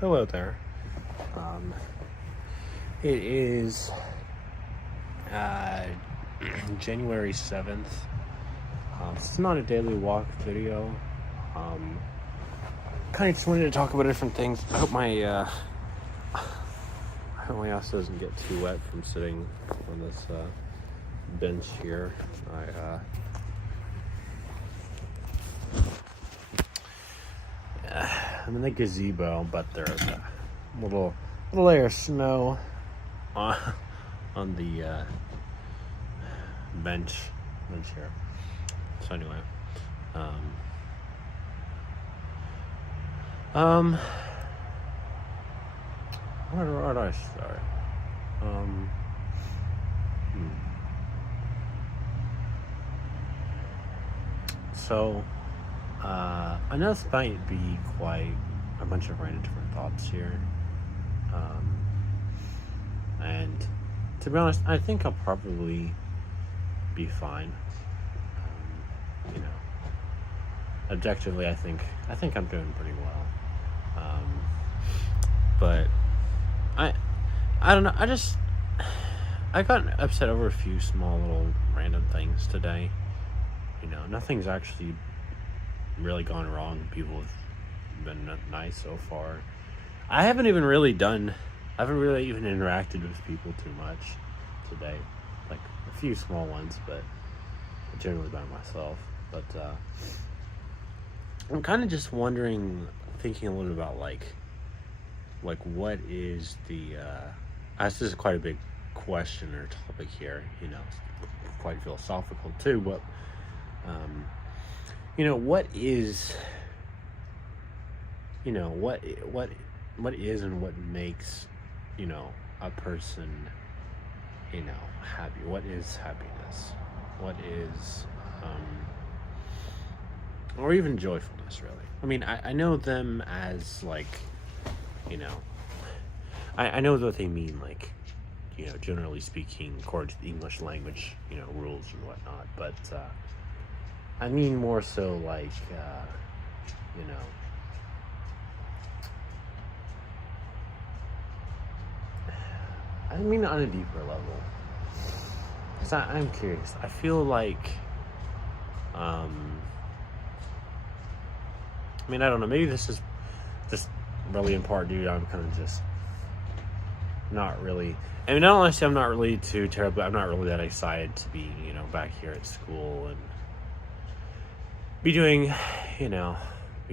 Hello there. It is uh, January 7th. It's not a daily walk video. Kind of just wanted to talk about different things. I hope my ass doesn't get too wet from sitting on this bench here. I'm in the gazebo, but there's a little layer of snow on the bench here. So anyway, where do I start? So, I know this might be quite a bunch of random different thoughts here. And to be honest, I think I'll probably be fine. Objectively, I think I'm doing pretty well. But I don't know. I got upset over a few small little random things today. Nothing's actually really gone wrong. People have been nice so far. I haven't really even interacted with people too much today. Like a few small ones, but generally by myself. But I'm kind of just thinking a little bit about like what is the this is quite a big question or topic here, quite philosophical too, but what is what is and what makes a person happy? What is happiness? What is or even joyfulness, really? I mean, I know them as I know what they mean, generally speaking, according to the English language, rules and whatnot, but I mean more so I mean on a deeper level. Because I'm curious. I feel like, I don't know, maybe this is just really in part due to I'm kind of just not really, not only I'm not really too terrible, I'm not really that excited to be, back here at school and be doing, be in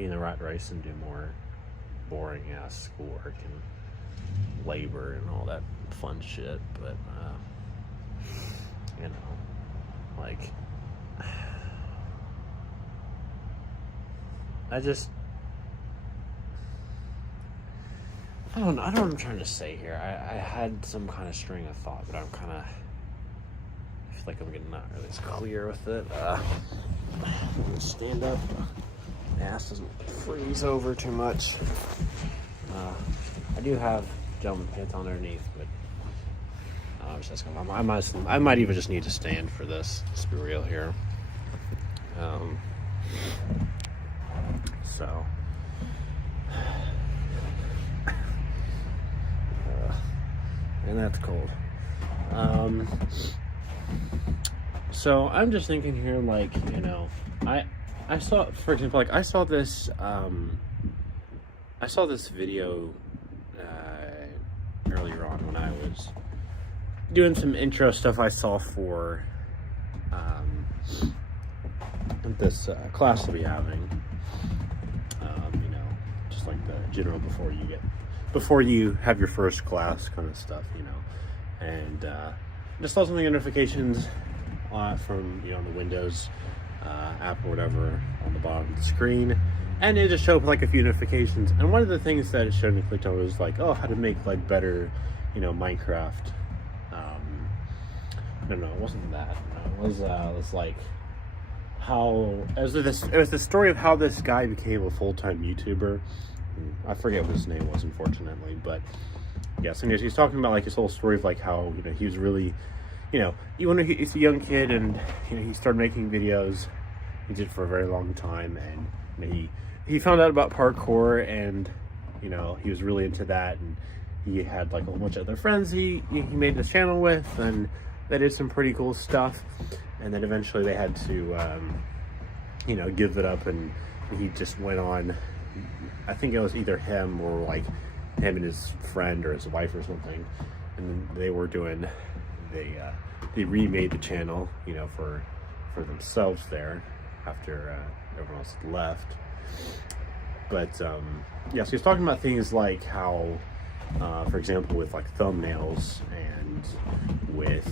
the rat race and do more boring ass schoolwork and labor and all that fun shit, but I don't know what I'm trying to say here. I had some kind of string of thought, but I feel like I'm getting not really as clear with it. I'm gonna stand up. My ass doesn't freeze over too much. I do have jumping pants on underneath, but I might even just need to stand for this. Let's be real here. And that's cold. So I'm just thinking here, I saw, for example, I saw this video earlier on when I was doing some intro stuff I saw for this class to be having. Just like the general before you have your first class kind of stuff, and just saw some of the notifications from the Windows app or whatever on the bottom of the screen, and it just showed up a few notifications, and one of the things that it showed me clicked on was how to make better Minecraft. No, it wasn't that. No, it was it was the story of how this guy became a full-time YouTuber. I forget what his name was, unfortunately, but yeah. So anyways, he's talking about his whole story of how he was really, he's a young kid, and he started making videos. He did it for a very long time, and he found out about parkour, and you know, he was really into that, and he had like a whole bunch of other friends he made this channel with, and they did some pretty cool stuff. And then eventually they had to, you know, give it up, and he just went on. I think it was either him or like him and his friend or his wife or something, and they were doing, they remade the channel, you know, for themselves there after everyone else had left. But yeah, so he's talking about things like how, for example, with like thumbnails and with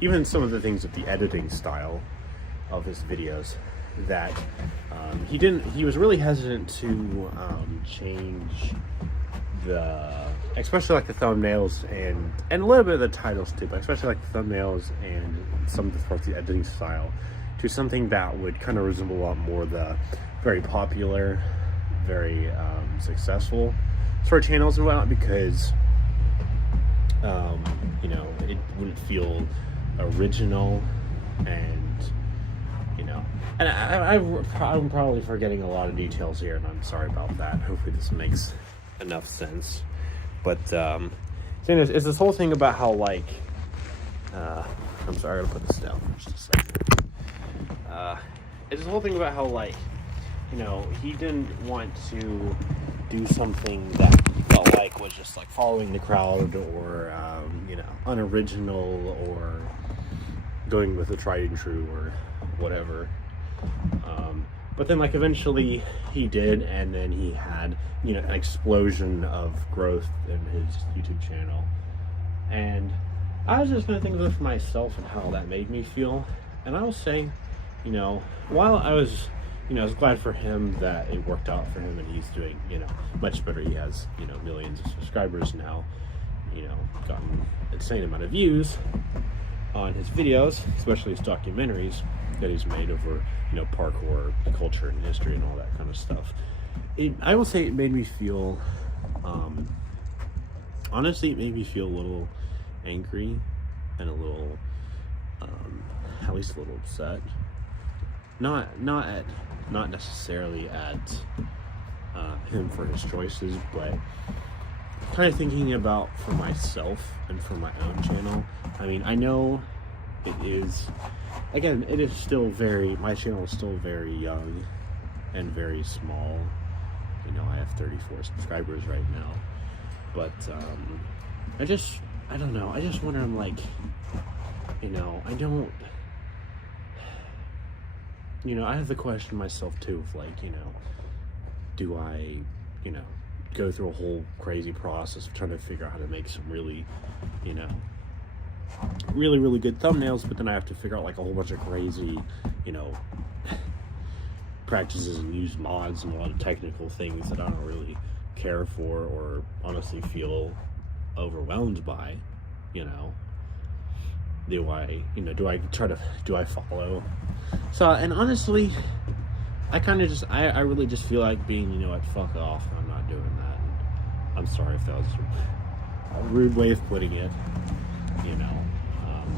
even some of the things with the editing style of his videos, that he was really hesitant to change especially like the thumbnails and a little bit of the titles too, but especially like the thumbnails and some of the parts of the editing style to something that would kind of resemble a lot more the very popular, very successful sort of channels and whatnot, because you know, it wouldn't feel original, and you know, and I'm probably forgetting a lot of details here, and I'm sorry about that. Hopefully this makes enough sense. But so anyways, it's this whole thing about how like I'm sorry, I'm gonna put this down for just a second. It's this whole thing about how, like, you know, he didn't want to do something that he felt like was just like following the crowd, or you know, unoriginal, or going with the tried and true, or whatever. But then, like, eventually he did, and then he had, you know, an explosion of growth in his YouTube channel. And I was just gonna think of it for myself and how that made me feel. And I will say, you know, while I was, you know, I was glad for him that it worked out for him and he's doing, you know, much better. He has, you know, millions of subscribers now, you know, gotten an insane amount of views on his videos, especially his documentaries that he's made over, you know, parkour, culture and history and all that kind of stuff. I will say it made me feel, honestly, it made me feel a little angry and a little, at least a little upset. Not necessarily at him for his choices, but kind of thinking about for myself and for my own channel. I mean, I know it is, again, it is still my channel is still very young and very small. You know, I have 34 subscribers right now, but I don't know, I just wonder, I'm like, you know, I have the question myself too of like, you know, do I, you know, go through a whole crazy process of trying to figure out how to make some really, you know, really good thumbnails, but then I have to figure out like a whole bunch of crazy, you know, practices and use mods and a lot of technical things that I don't really care for or honestly feel overwhelmed by, you know. Do I follow? So, and honestly, I kind of just, I really just feel like being, you know what, fuck off, I'm not doing that. And I'm sorry if that was a rude way of putting it, you know,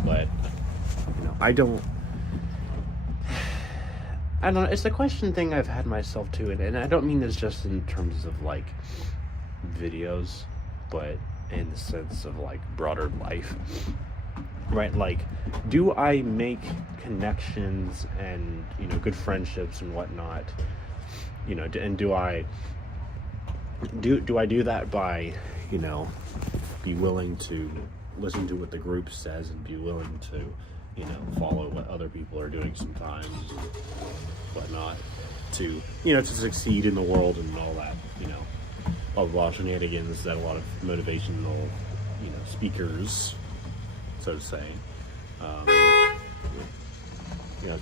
but, you know, I don't know, it's a question thing I've had myself too, and I don't mean this just in terms of like videos, but in the sense of like broader life. Right, like, do I make connections and, you know, good friendships and whatnot, you know, and do I do that by, you know, be willing to listen to what the group says and be willing to, you know, follow what other people are doing sometimes and whatnot to, you know, to succeed in the world and all that, you know, all the shenanigans that a lot of motivational, you know, speakers, so to say, you know,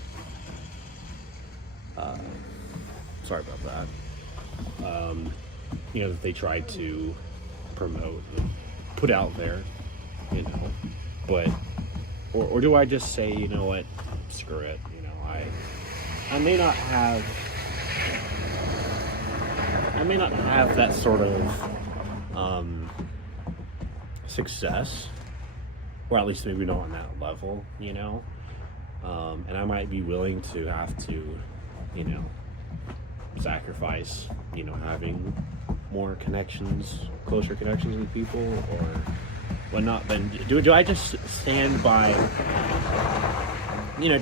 sorry about that, you know, that they try to promote and put out there, you know, but, or do I just say, you know what, screw it, you know, I may not have that sort of, success, or at least maybe not on that level, you know, and I might be willing to have to, you know, sacrifice, you know, having more connections, closer connections with people or whatnot. But do I just stand by,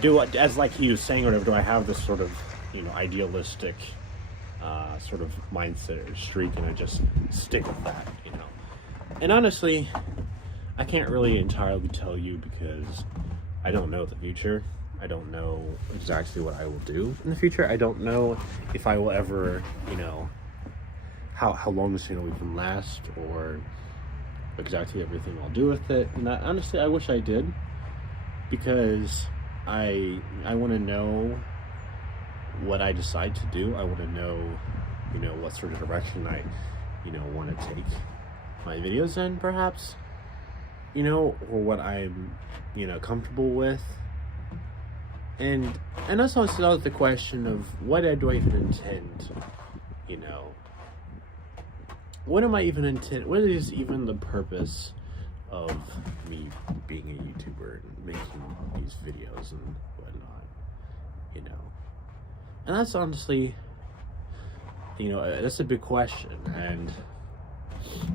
do what, as like he was saying, or whatever, do I have this sort of, idealistic sort of mindset or streak, and I just stick with that, And honestly, I can't really entirely tell you because I don't know the future. I don't know exactly what I will do in the future. I don't know if I will ever, how long this channel even last, or exactly everything I'll do with it. And honestly, I wish I did, because I want to know what I decide to do. I want to know, what sort of direction I, want to take my videos in, perhaps, or what I'm, comfortable with. And that's also the question of what do I even intend, what am I even intend? What is even the purpose of me being a YouTuber and making these videos and whatnot, And that's honestly, that's a big question. And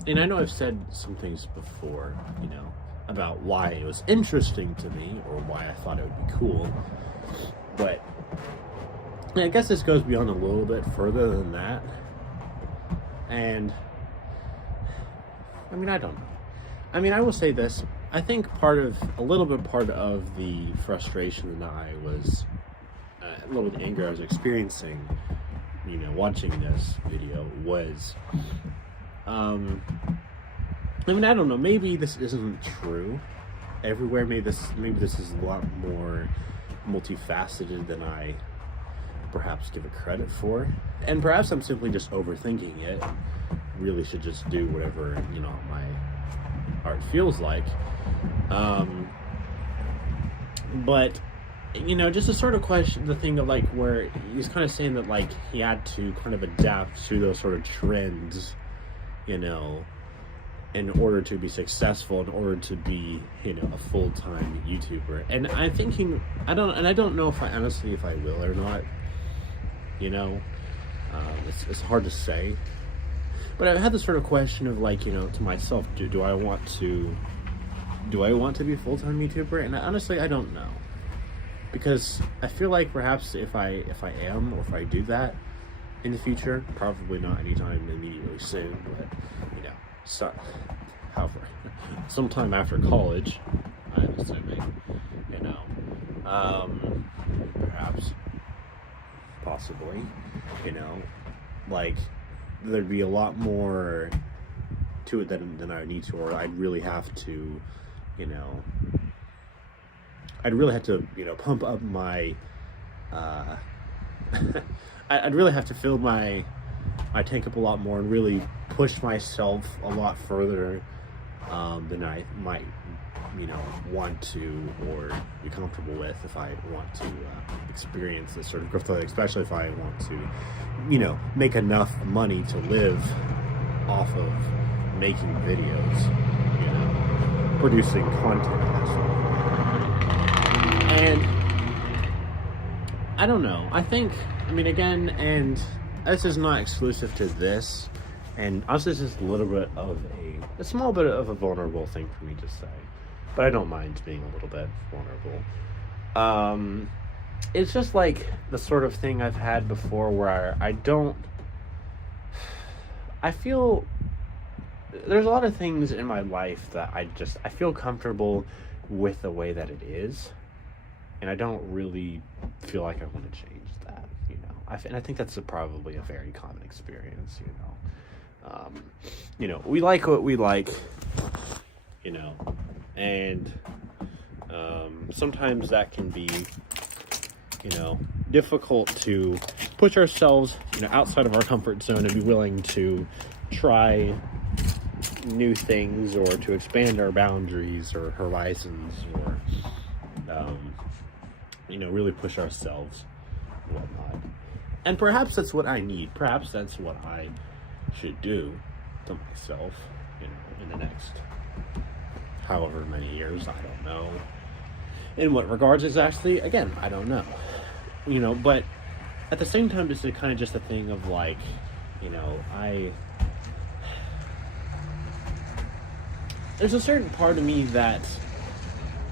I know I've said some things before, about why it was interesting to me or why I thought it would be cool. But I guess this goes beyond a little bit further than that. And I don't know. I will say this. I think part of the frustration that I was, a little bit of anger I was experiencing, watching this video was, I don't know, maybe this isn't true everywhere. Maybe this is a lot more multifaceted than I perhaps give it credit for. And perhaps I'm simply just overthinking it. Really should just do whatever, my heart feels like. But, just a sort of question, the thing of like where he's kind of saying that like he had to kind of adapt to those sort of trends, in order to be successful, in order to be, a full-time YouTuber. And I'm thinking, I don't know if I will or not, it's hard to say. But I've had this sort of question of like, to myself, do I want to be a full-time YouTuber? And honestly, I don't know. Because I feel like perhaps if I am, or if I do that in the future, probably not anytime immediately soon, but, sometime after college, I'm assuming, perhaps, possibly, like, there'd be a lot more to it than I need to, or I'd really have to, pump up my, I'd really have to fill my tank up a lot more and really push myself a lot further than I might, want to or be comfortable with if I want to experience this sort of growth, especially if I want to, make enough money to live off of making videos, producing content. And I don't know. I think, again, and this is not exclusive to this, and also this is a little bit of a small bit of a vulnerable thing for me to say, but I don't mind being a little bit vulnerable. It's just like the sort of thing I've had before where I feel there's a lot of things in my life that I feel comfortable with the way that it is, and I don't really feel like I want to change that, and I think that's probably a very common experience, we like what we like, and sometimes that can be, difficult to push ourselves, outside of our comfort zone and be willing to try new things or to expand our boundaries or horizons or, really push ourselves and whatnot. And perhaps that's what I need. Perhaps that's what I should do to myself, in the next however many years. I don't know. In what regards exactly? Again, I don't know. But at the same time, it's kind of just a thing of like, there's a certain part of me that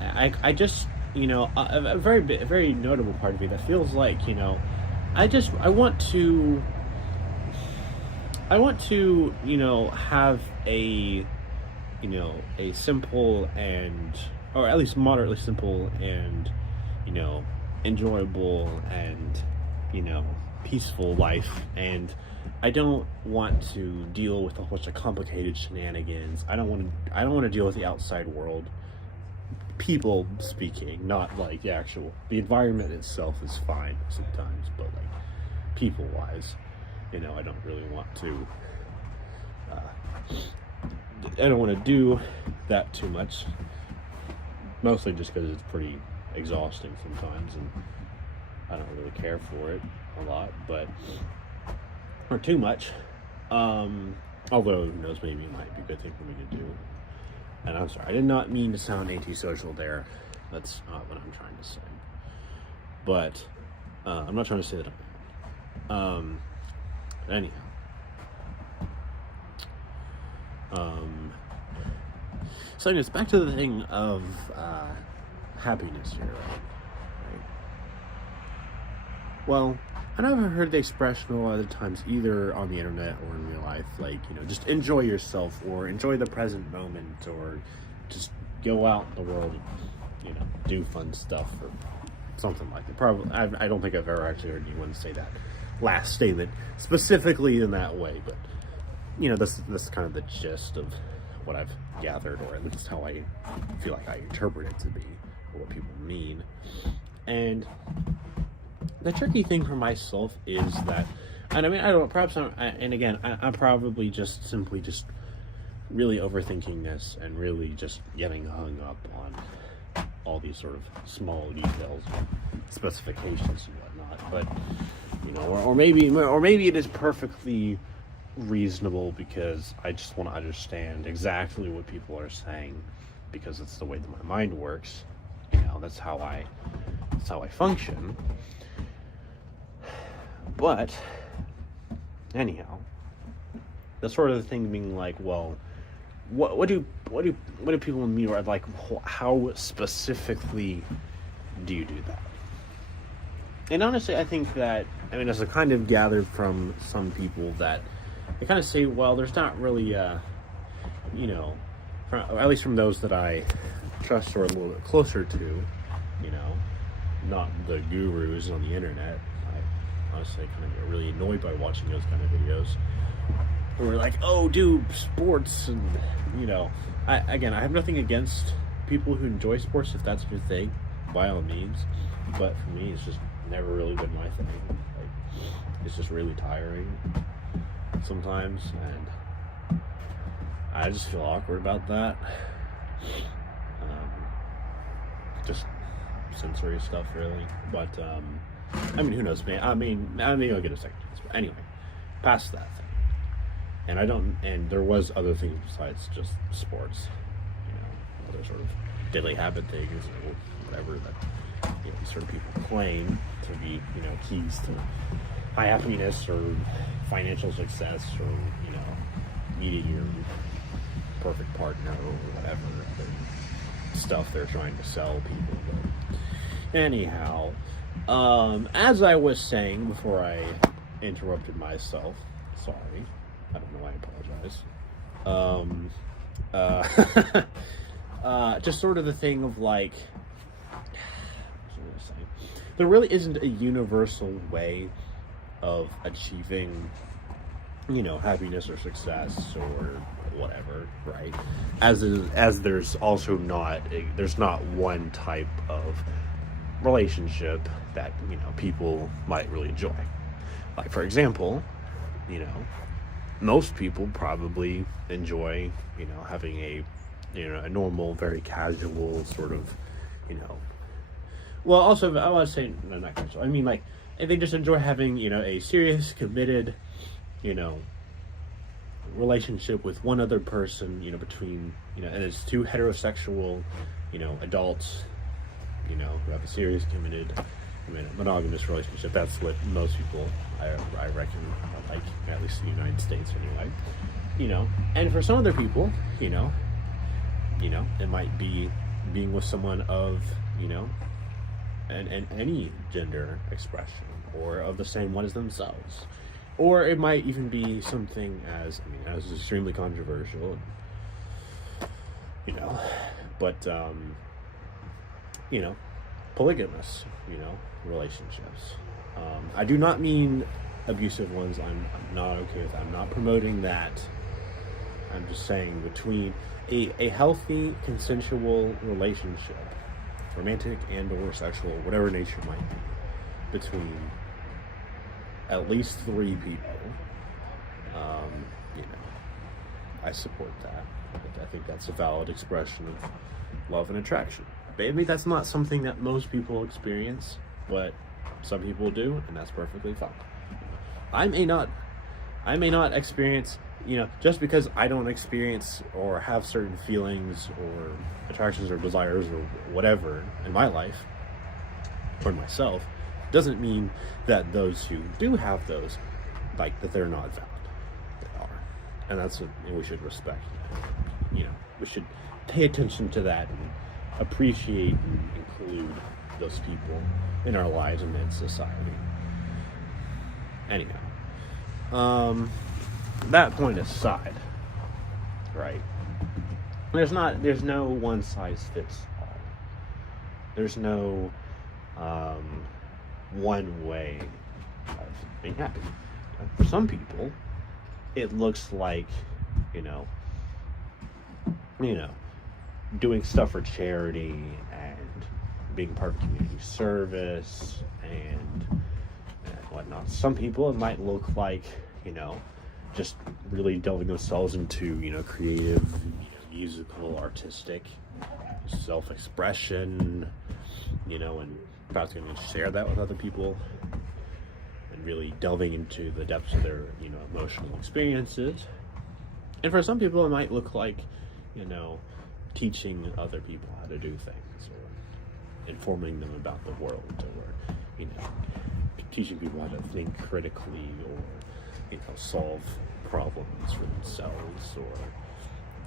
I just, a very notable part of me that feels like, I want to, have a simple and, or at least moderately simple and, you know, enjoyable and, peaceful life. And I don't want to deal with a whole bunch of complicated shenanigans. I don't want to deal with the outside world. People speaking, not like the environment itself is fine sometimes, but like people wise, I don't really want to, I don't want to do that too much, mostly just because it's pretty exhausting sometimes, and I don't really care for it a lot, or too much, although who knows, maybe it might be a good thing for me to do. And I'm sorry, I did not mean to sound antisocial there. That's not what I'm trying to say. But I'm not trying to say that I'm anyhow. So anyways, back to the thing of happiness here, right? Well, I never heard the expression a lot of the times, either on the internet or in real life, like, just enjoy yourself, or enjoy the present moment, or just go out in the world and, do fun stuff, or something like that. Probably, I don't think I've ever actually heard anyone say that last statement specifically in that way, but, this is kind of the gist of what I've gathered, or at least how I feel like I interpret it to be, or what people mean. And the tricky thing for myself is that, and I mean, I don't know, perhaps I'm probably just simply just really overthinking this and really just getting hung up on all these sort of small details and specifications and whatnot. But, or maybe it is perfectly reasonable, because I just want to understand exactly what people are saying, because it's the way that my mind works. That's how I function. But anyhow, the sort of thing being like, well, what do people mean, or like, how specifically do you do that? And honestly, I think that, as I kind of gathered from some people, that they kind of say, well, there's not really at least from those that I trust or a little bit closer to, not the gurus on the internet. Honestly, kind of get really annoyed by watching those kind of videos. Where we're like, oh, do sports, and I have nothing against people who enjoy sports if that's your thing, by all means. But for me, it's just never really been my thing. Like, it's just really tiring sometimes, and I just feel awkward about that. Just sensory stuff, really. But who knows, man? Maybe I'll get a second chance. But anyway, past that thing. And there was other things besides just sports, other sort of daily habit things or whatever that, these sort of people claim to be, keys to high happiness or financial success, or, meeting your perfect partner or whatever other stuff they're trying to sell people. But anyhow, as I was saying before I interrupted myself, sorry, I don't know why I apologize. Just sort of the thing of like, what was I saying? There really isn't a universal way of achieving, happiness or success or whatever, right? As there's also there's not one type of relationship that people might really enjoy. Like, for example, most people probably enjoy having a normal, very casual sort of well, also I was saying, no, not casual, I mean, like, they just enjoy having a serious, committed relationship with one other person, between and it's two heterosexual adults who have a serious, committed, monogamous relationship. That's what most people, I reckon, like, at least in the United States anyway. And for some other people, It might be being with someone of, and any gender expression, or of the same one as themselves. Or it might even be something as extremely controversial, but, polygamous, relationships. I do not mean abusive ones. I'm not okay with that. I'm not promoting that. I'm just saying between a healthy, consensual relationship, romantic and or sexual, whatever nature might be, between at least 3 people, I support that. I think that's a valid expression of love and attraction. Maybe that's not something that most people experience, but some people do, and that's perfectly fine. I may not experience, just because I don't experience or have certain feelings or attractions or desires or whatever in my life or myself, doesn't mean that those who do have those, that they're not valid. They are. And that's what we should respect. We should pay attention to that and appreciate and include those people in our lives and in society. Anyhow, that point aside, right? There's no one size fits all. There's no one way of being happy. For some people, it looks like, doing stuff for charity and being part of community service and whatnot. Some people, it might look like, just really delving themselves into, creative, musical, artistic self-expression, and perhaps going to share that with other people and really delving into the depths of their, emotional experiences. And for some people, it might look like, teaching other people how to do things, or informing them about the world, or, teaching people how to think critically, or, solve problems for themselves, or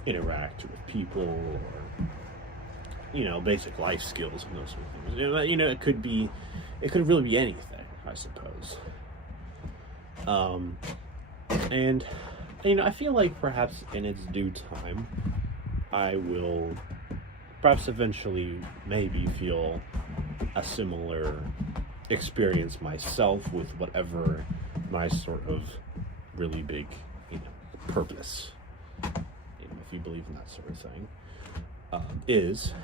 interact with people, or, basic life skills and those sort of things. It could really be anything, I suppose. And, I feel like perhaps in its due time, I will perhaps eventually maybe feel a similar experience myself with whatever my sort of really big, purpose, if you believe in that sort of thing, is,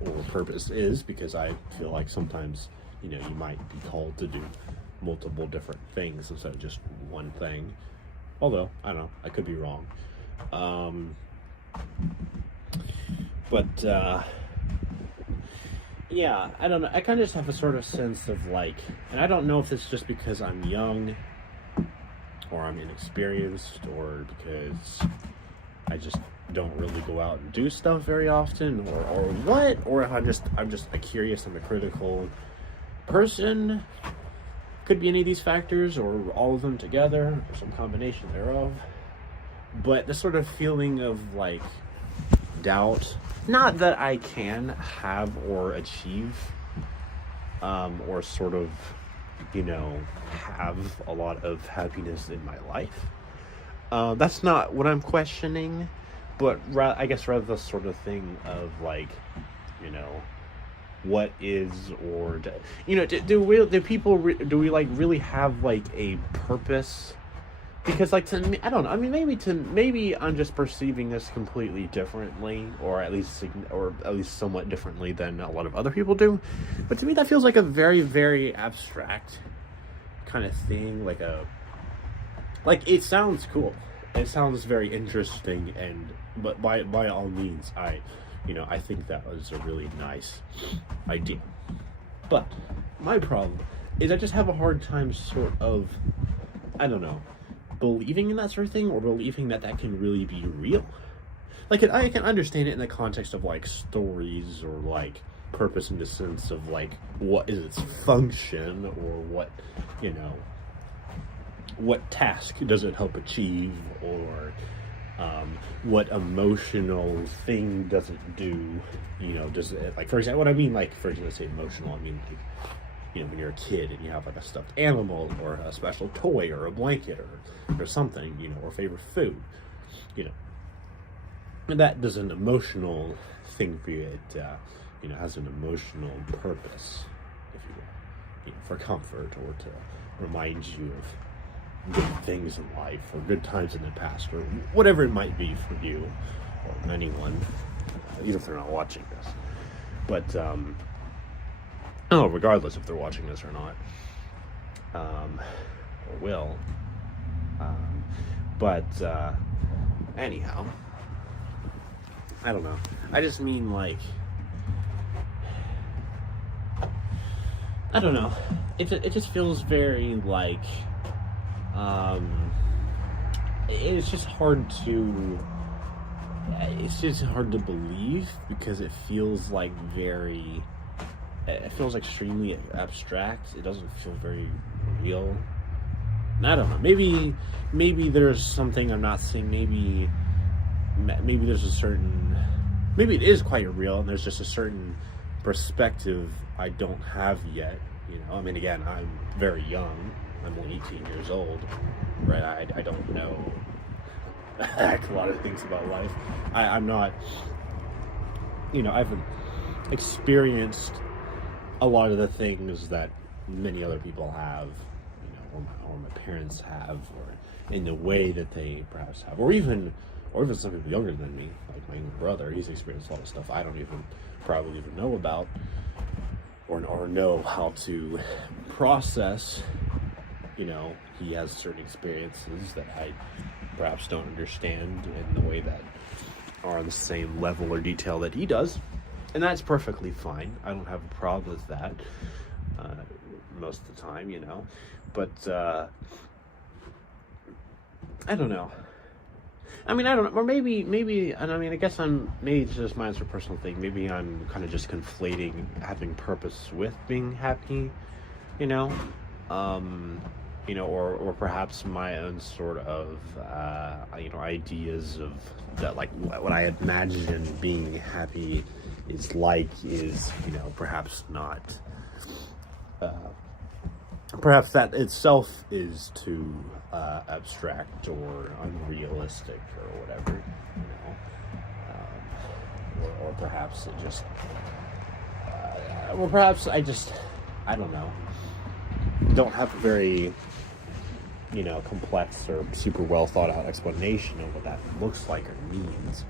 or purpose is, because I feel like sometimes, you might be called to do multiple different things instead of just one thing. Although, I don't know, I could be wrong. Yeah, I don't know. I kind of just have a sort of sense of and I don't know if it's just because I'm young or I'm inexperienced or because I just don't really go out and do stuff very often or what, or if I'm just a curious and a critical person. Could be any of these factors or all of them together or some combination thereof. But the sort of feeling of doubt, not that I can have or achieve, or sort of, have a lot of happiness in my life. That's not what I'm questioning, but I guess rather the sort of thing of what is, or do we really have a purpose? Because to me, I don't know. I mean, maybe I'm just perceiving this completely differently, or at least somewhat differently than a lot of other people do. But to me, that feels like a very, very abstract kind of thing. It sounds cool. It sounds very interesting, but by all means, I think that was a really nice idea. But my problem is I just have a hard time sort of, I don't know, believing in that sort of thing, or believing that can really be real. I can understand it in the context of stories, or purpose in the sense of what is its function, or what task does it help achieve, or what emotional thing does it do? Does it, like, for example, what I mean, like, for example, say emotional, I mean, like, when you're a kid and you have like a stuffed animal or a special toy or a blanket or something, or favorite food, and that does an emotional thing for you. It, has an emotional purpose, if you will, for comfort or to remind you of good things in life or good times in the past or whatever it might be for you or anyone, even if they're not watching this. But, regardless if they're watching this or not, or will. But anyhow, I don't know. I just mean, like, I don't know. It just feels very, like, it's just hard to believe because it feels like it feels extremely abstract. It doesn't feel very real. And I don't know. Maybe there's something I'm not seeing. Maybe there's maybe it is quite real, and there's just a certain perspective I don't have yet. I mean, again, I'm very young. I'm only 18 years old, right? I don't know a lot of things about life. I'm not, I haven't experienced a lot of the things that many other people have, or my parents have, or in the way that they perhaps have, or even some people younger than me, like my younger brother. He's experienced a lot of stuff I don't probably even know about, or know how to process. He has certain experiences that I perhaps don't understand in the way that are on the same level or detail that he does. And that's perfectly fine. I don't have a problem with that most of the time, But I don't know. I mean, I don't know. Or maybe, and I mean, I guess maybe it's just mine's a personal thing. Maybe I'm kind of just conflating having purpose with being happy, or perhaps my own sort of, ideas of that, like what I imagine being happy is, perhaps not, perhaps that itself is too abstract or unrealistic or whatever, or perhaps it just, perhaps I don't know, don't have a very, complex or super well thought out explanation of what that looks like or means,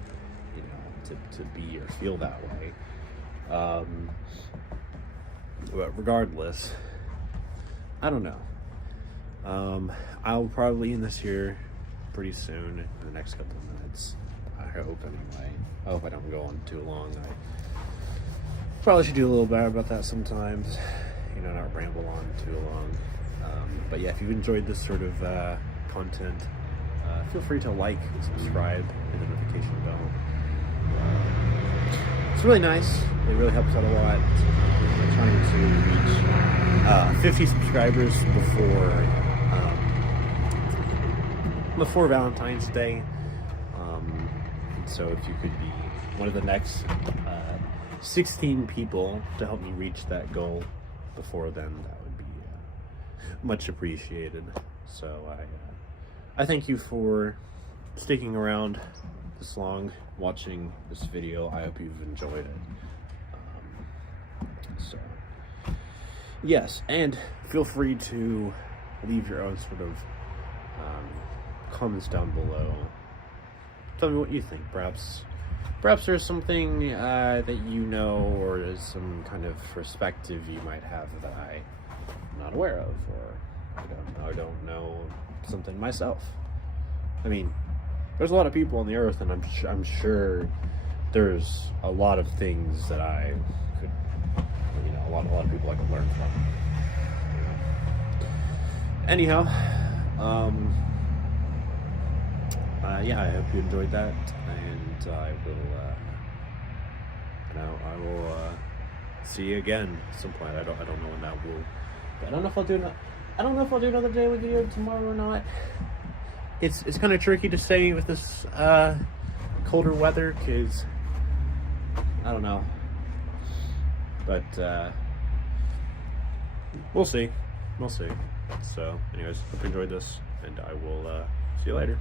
to be or feel that way. But regardless, I don't know. I'll probably end this here pretty soon, in the next couple of minutes. I hope, anyway. I hope I don't go on too long. I probably should do a little better about that sometimes. Not ramble on too long. But yeah, if you've enjoyed this sort of content, feel free to like and subscribe, hit the notification bell. It's really nice. It really helps out a lot. I'm trying to reach 50 subscribers before Valentine's Day. So if you could be one of the next 16 people to help me reach that goal before then, that would be much appreciated. So I thank you for sticking around this long, watching this video. I hope you've enjoyed it. So yes, and feel free to leave your own sort of comments down below. Tell me what you think. Perhaps there's something that or there's some kind of perspective you might have that I'm not aware of, or I don't know something myself. I mean, there's a lot of people on the earth, and I'm sure there's a lot of things that I could, a lot of people I could learn from. Anyhow, yeah, I hope you enjoyed that, and I will see you again at some point. I don't know when that will. I don't know if I'll do another daily video tomorrow or not. it's kind of tricky to say with this colder weather because I don't know, but we'll see. So, anyways, hope you enjoyed this, and I will see you later.